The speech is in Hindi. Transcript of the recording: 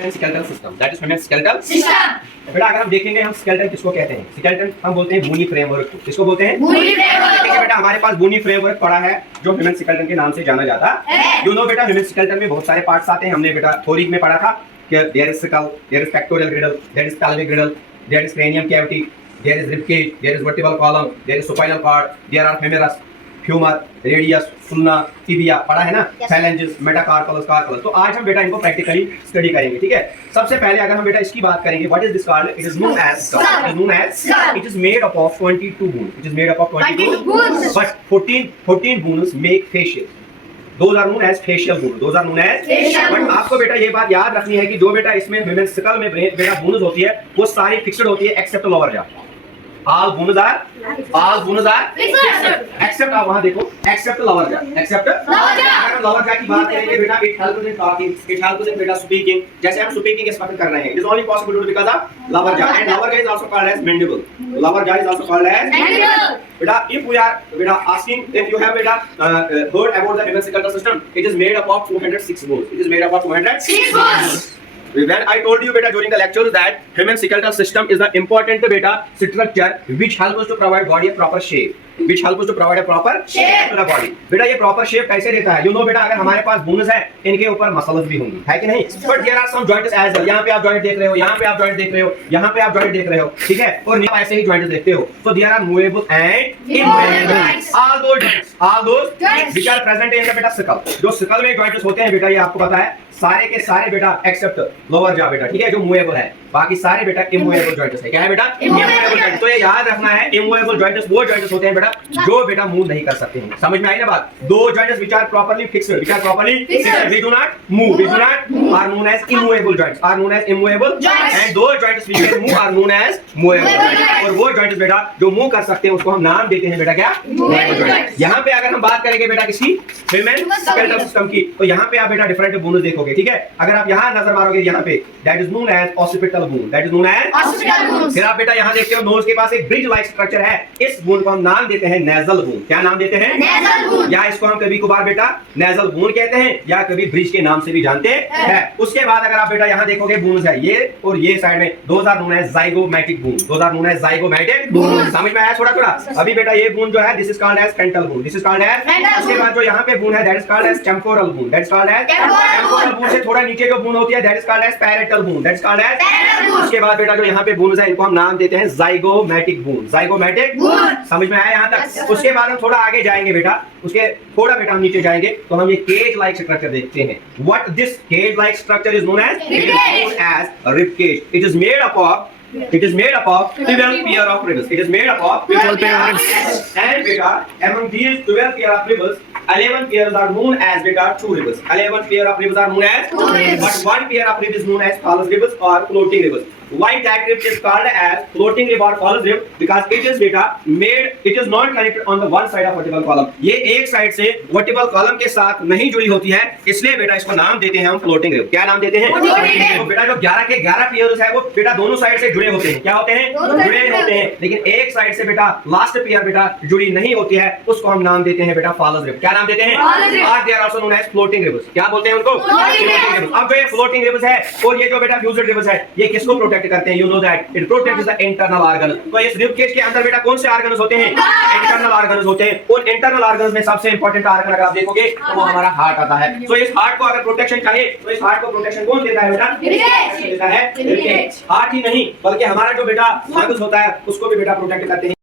Skeletal system, that is human skeletal system. बेटा अगर हम देखेंगे हम स्केलेटन किसको कहते हैं? स्केलेटन हम बोलते हैं बूनी फ्रेमवर्क को। किसको बोलते हैं? बूनी फ्रेमवर्क। ठीक है बेटा, हमारे पास बूनी फ्रेमवर्क पड़ा है जो ह्यूमन स्केलेटन के नाम से जाना जाता है। यू नो बेटा, ह्यूमन स्केलेटन में बहुत सारे पार्ट्स आते हैं। हमने बेटा थ्योरी में पढ़ा था कि there is skull, there is pectoral girdle, there is pelvic griddle, there is cranium cavity, there is rib cage, there is vertebral column, there is spinal cord, there are humerus, femur, radius, सुन्ना, टिबिया पढ़ा है ना, phalanges, मेटाकार्पल्स, कार्पल्स। तो आज हम बेटा इनको प्रैक्टिकली स्टडी करेंगे। ठीक है, सबसे पहले अगर हम बेटा इसकी बात करेंगे, what is this called? It is known as skull. It is known as skull. It is made up of 22 bones. It is made up of 22 bones. But 14 bones make facial. Those are known as facial bones. Those are known as facial bones. But आपको बेटा ये बात याद रखनी है कि जो बेटा इसमें ह्यूमन स्कल में बेटा बोन्स होती है वो सारी फिक्स्ड होती है एक्सेप्ट लोअर जा। All bones are fixed. Except आप वहाँ देखो, except lower jaw. Except lower jaw. अगर हम lower jaw की बात करेंगे बेटा, it helps in talking, it helps in बेटा speaking. जैसे हम speaking इस वक्त कर रहे हैं, it is only possible to do because of lower jaw. And lower jaw is also called as mandible. Lower jaw is also called as mandible. बेटा, if we are बेटा asking if you have बेटा heard about the human skeletal system, it is made up of 206 bones. It is made up of 206 bones. When I told you beta during the lectures that human skeletal system is the important beta structure which helps us to provide body a proper shape, which helps us to provide a proper shape to the body. बेटा ये proper shape कैसे देता है? You know बेटा, अगर हमारे पास bones है, इनके ऊपर muscles भी होंगी, है कि नहीं? But there are some joints as well. यहाँ पे आप joint देख रहे हो, यहाँ पे आप joint देख रहे हो, यहाँ पे आप joint देख रहे हो, ठीक है? और नीचे ऐसे ही joints देखते हो. So there are movable and immovable joints. All those which are present in the बेटा skull. जो skull में joints होते हैं बेटा, ये आपको पता है, सारे के सारे बेटा एक्सेप्ट लोअर जॉ बेटा, ठीक है, जो मूवेबल है, बाकी सारे बेटा इमूवेबल जॉइंट्स है। क्या है बेटा? Immovable joints. तो ये याद रखना है, इमूवेबल जॉइंट्स वो जॉइंट्स होते हैं बेटा जो बेटा मूव नहीं कर सकते हैं। समझ में आई ना बात? Those joints which are properly fixed, which are properly fixed, we do not move, we do not are known as immovable joints, are known as immovable joints. And those joints which can move are known as movable joints. और वो जॉइंट्स बेटा जो मूव कर सकते हैं उसको हम नाम देते हैं बेटा क्या? Movable joints. यहां पे अगर हम बात करेंगे बेटा किसकी? ह्यूमन स्केलेटल सिस्टम की, तो यहां पे आप बेटा डिफरेंट बोन्स देखोगे, ठीक है? अगर आप यहाँ नजर मारोगे यहाँ पे, that is known as occipital bone, that is known as occipital bone. फिर आप बेटा यहाँ देखते हो नोज के पास एक ब्रिज लाइक स्ट्रक्चर है, इस बोन को हम नाम देते हैं नेजल बोन। क्या नाम देते हैं? Nasal bone. या इसको हम कभी कभार बेटा नेजल बोन कहते हैं या कभी ब्रिज के नाम से भी जानते हैं। उसके बाद अगर आप बेटा यहाँ देखोगे बोन्स है ये और ये साइड में, those are known as zygomatic bone, those are known as zygomatic bone. समझ में आया थोड़ा थोड़ा? अभी बेटा ये बोन जो है this is called as frontal bone, this is called as. उसके बाद जो यहाँ पे बोन है that is called as temporal bone, that is called as temporal bone. से थोड़ा नीचे जो बोन होती है that is called as parietal bone, that is called as. उसके बाद बेटा जो यहाँ पे बोन्स है इनको हम नाम देते हैं जाइगोमैटिक बोन, जाइगोमैटिक बोन। समझ में आया यहाँ तक? उसके बाद हम थोड़ा आगे जाएंगे बेटा, उसके थोड़ा बेटा हम नीचे जाएंगे तो हम ये केज लाइक स्ट्रक्चर देखते हैं। What this cage like structure is known as? It is known as rib cage. It is made up of 12 pair of ribs. It is made up of 12 pair of ribs. And beta, among these 12 pair of ribs, 11 pairs are known as beta true ribs. 11 pair of ribs are known as true ribs. But one pair of ribs is known as false ribs or floating ribs. Why that rib is called as floating rib or false rib? Because it is beta made, it is not connected on the one side of vertebral column. ये एक साइड से vertebral column के साथ नहीं जुड़ी होती है, इसलिए बेटा इसको नाम देते हैं हम floating rib। क्या नाम देते हैं? तो बेटा जो 11 के 11 पेयर्स है वो बेटा दोनों साइड से जुड़े होते हैं। क्या होते हैं? जुड़े होते हैं। लेकिन एक साइड से बेटा लास्ट पेयर बेटा जुड़ी नहीं होती है, उसको हम नाम देते हैं बेटा false rib। क्या नाम देते हैं? और they are also known as floating ribs। क्या बोलते हैं उनको? floating ribs। अब जो ये floating ribs है और ये जो बेटा fused ribs है, ये किसको प्रोटेक्ट करते हैं? You know that it protects the internal organ। तो इस रिब केज के अंदर बेटा कौन से ऑर्गन्स होते हैं? इंटरनल ऑर्गन्स होते हैं। उन इंटरनल ऑर्गन्स में सबसे इंपॉर्टेंट ऑर्गन अगर आप देखोगे तो वो हमारा हार्ट आता है। तो इस हार्ट को अगर प्रोटेक्शन चाहिए तो इस हार्ट को प्रोटेक्शन कौन देता है बेटा? देता है रिब केज। हार्ट ही नहीं बल्कि हमारा जो बेटा मगज होता है उसको भी बेटा प्रोटेक्ट करते हैं।